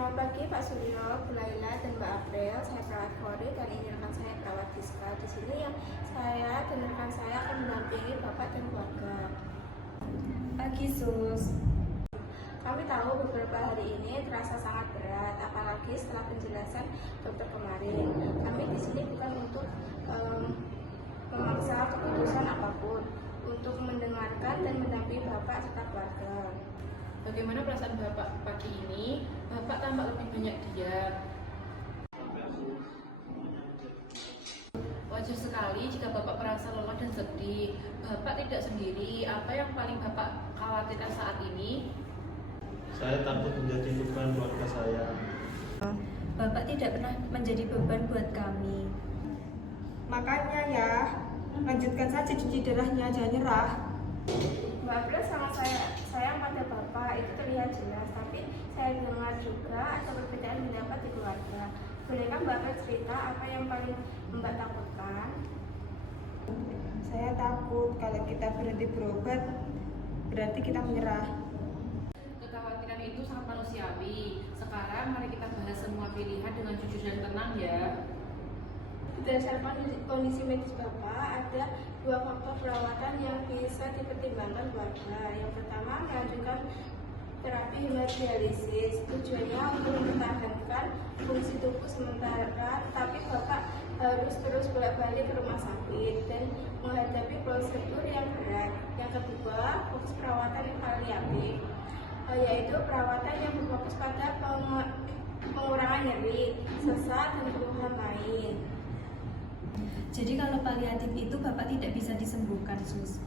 Selamat pagi Pak Suryo, Bu Laila, dan Mbak April. Saya perawat Kori dan ini rekan saya perawat Diska. Di sini yang saya dan rekan saya akan mendampingi Bapak dan keluarga. Pagi Sus. Kami tahu beberapa hari ini terasa sangat berat, apalagi setelah penjelasan dokter kemarin. Kami di sini bukan untuk memaksa keputusan apapun, untuk mendengarkan dan mendampingi Bapak serta keluarga. Bagaimana perasaan Bapak pagi ini? Bapak tampak lebih banyak diam. Wajar sekali jika Bapak merasa lelah dan sedih. Bapak tidak sendiri. Apa yang paling Bapak khawatirkan saat ini? Saya takut menjadi beban keluarga saya. Bapak tidak pernah menjadi beban buat kami. Makanya ya, lanjutkan saja cuci darahnya, jangan nyerah. Mbak April sangat sayang pada Bapak, itu terlihat jelas. Tapi saya dengar juga ada perbedaan pendapat di keluarga. Bolehkah Mbak April cerita apa yang paling Mbak takutkan? Saya takut kalau kita berhenti berobat, berarti kita menyerah. Kekhawatiran itu sangat manusiawi. Sekarang mari kita bahas semua pilihan dengan jujur dan tenang ya. Berdasarkan kondisi medis Bapak, ada dua faktor perawatan yang bisa dipertimbangkan keluarga. Yang pertama, mengajukan terapi hemodialisis. Tujuannya untuk mempertahankan fungsi tubuh sementara, tapi Bapak harus terus bolak-balik ke rumah sakit dan menghadapi prosedur yang berat. Yang kedua, fokus perawatan yang paliatif, yaitu perawatan yang berfokus pada pengurangan nyeri, sesak, dan keluhan lain. Jadi kalau paliatif itu Bapak tidak bisa disembuhkan, Sus.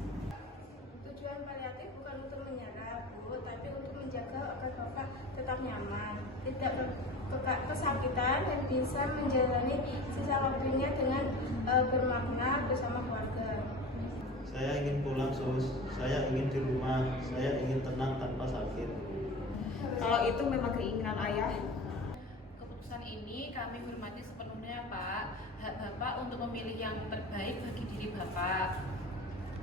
Tujuan paliatif bukan untuk menyerah, Bu, tapi untuk menjaga agar Bapak tetap nyaman, tidak kesakitan, dan bisa menjalani sisa waktunya dengan bermakna bersama keluarga. Saya ingin pulang, Sus. Saya ingin di rumah. Saya ingin tenang tanpa sakit. Kalau itu memang keinginan ayah. Keputusan ini kami hormati sepenuhnya, Pak. Hak Bapak untuk memilih yang terbaik bagi diri Bapak.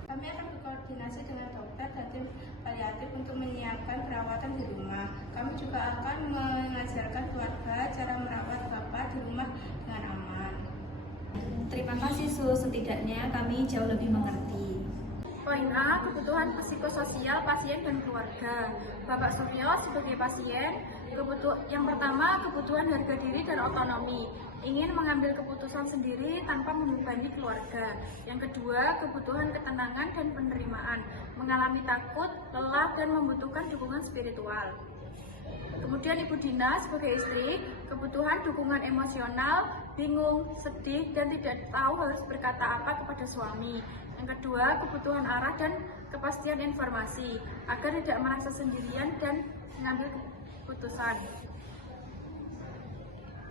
Kami akan berkoordinasi dengan dokter dan tim paliatif untuk menyiapkan perawatan di rumah. Kami juga akan mengajarkan keluarga cara merawat Bapak di rumah dengan aman. Terima kasih, Sus. Setidaknya kami jauh lebih mengerti. Poin A, kebutuhan psikososial pasien dan keluarga. Bapak Suryo sebagai pasien, yang pertama kebutuhan harga diri dan otonomi, ingin mengambil keputusan sendiri tanpa membebani keluarga. Yang kedua, kebutuhan ketenangan dan penerimaan, mengalami takut, lelah, dan membutuhkan dukungan spiritual. Kemudian Ibu Dina sebagai istri, kebutuhan dukungan emosional, bingung, sedih, dan tidak tahu harus berkata apa kepada suami. Yang kedua, kebutuhan arah dan kepastian informasi, agar tidak merasa sendirian dan mengambil keputusan.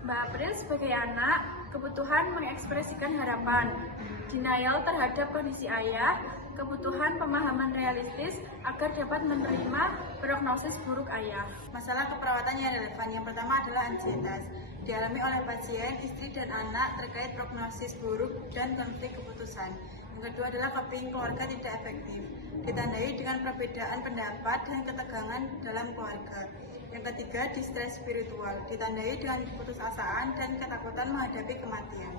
Mbak April sebagai anak, kebutuhan mengekspresikan harapan, denial terhadap kondisi ayah, kebutuhan pemahaman realistis agar dapat menerima prognosis buruk ayah. Masalah keperawatan yang relevan yang pertama adalah ansietas, dialami oleh pasien, istri, dan anak terkait prognosis buruk dan konflik keputusan. Yang kedua adalah coping keluarga tidak efektif, ditandai dengan perbedaan pendapat dan ketegangan dalam keluarga. Yang ketiga, distres spiritual, ditandai dengan keputusasaan dan ketakutan menghadapi kematian.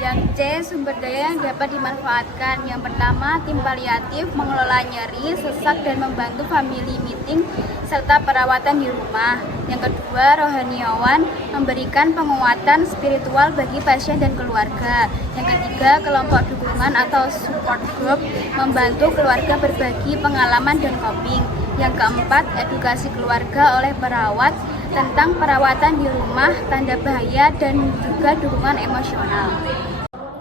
Yang C, sumber daya yang dapat dimanfaatkan. Yang pertama, tim paliatif mengelola nyeri, sesak, dan membantu family meeting serta perawatan di rumah. Yang kedua, rohaniawan memberikan penguatan spiritual bagi pasien dan keluarga. Yang ketiga, kelompok dukungan atau support group membantu keluarga berbagi pengalaman dan coping. Yang keempat, edukasi keluarga oleh perawat tentang perawatan di rumah, tanda bahaya, dan juga dukungan emosional.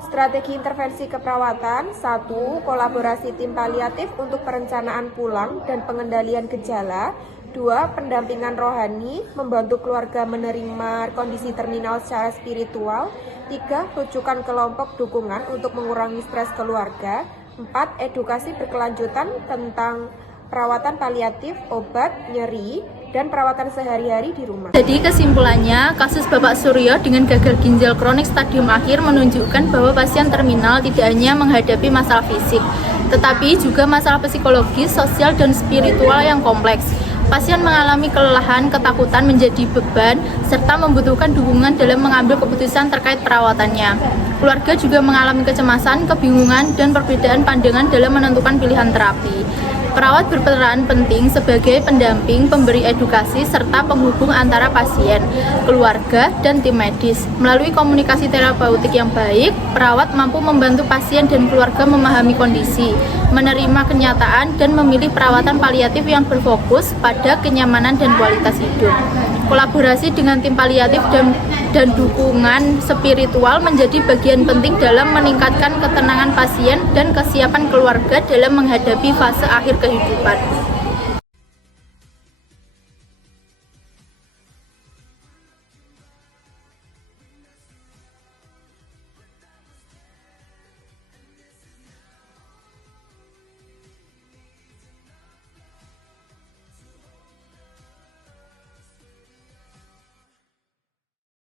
Strategi intervensi keperawatan. 1. Kolaborasi tim paliatif untuk perencanaan pulang dan pengendalian gejala. 2. Pendampingan rohani, membantu keluarga menerima kondisi terminal secara spiritual. 3. Rujukan kelompok dukungan untuk mengurangi stres keluarga. 4. Edukasi berkelanjutan tentang perawatan paliatif, obat, nyeri, dan perawatan sehari-hari di rumah. Jadi kesimpulannya, kasus Bapak Suryo dengan gagal ginjal kronik stadium akhir menunjukkan bahwa pasien terminal tidak hanya menghadapi masalah fisik, tetapi juga masalah psikologis, sosial, dan spiritual yang kompleks. Pasien mengalami kelelahan, ketakutan, menjadi beban, serta membutuhkan dukungan dalam mengambil keputusan terkait perawatannya. Keluarga juga mengalami kecemasan, kebingungan, dan perbedaan pandangan dalam menentukan pilihan terapi. Perawat berperan penting sebagai pendamping, pemberi edukasi, serta penghubung antara pasien, keluarga, dan tim medis. Melalui komunikasi terapeutik yang baik, perawat mampu membantu pasien dan keluarga memahami kondisi, menerima kenyataan, dan memilih perawatan paliatif yang berfokus pada kenyamanan dan kualitas hidup. Kolaborasi dengan tim paliatif dan dukungan spiritual menjadi bagian penting dalam meningkatkan ketenangan pasien dan kesiapan keluarga dalam menghadapi fase akhir kehidupan.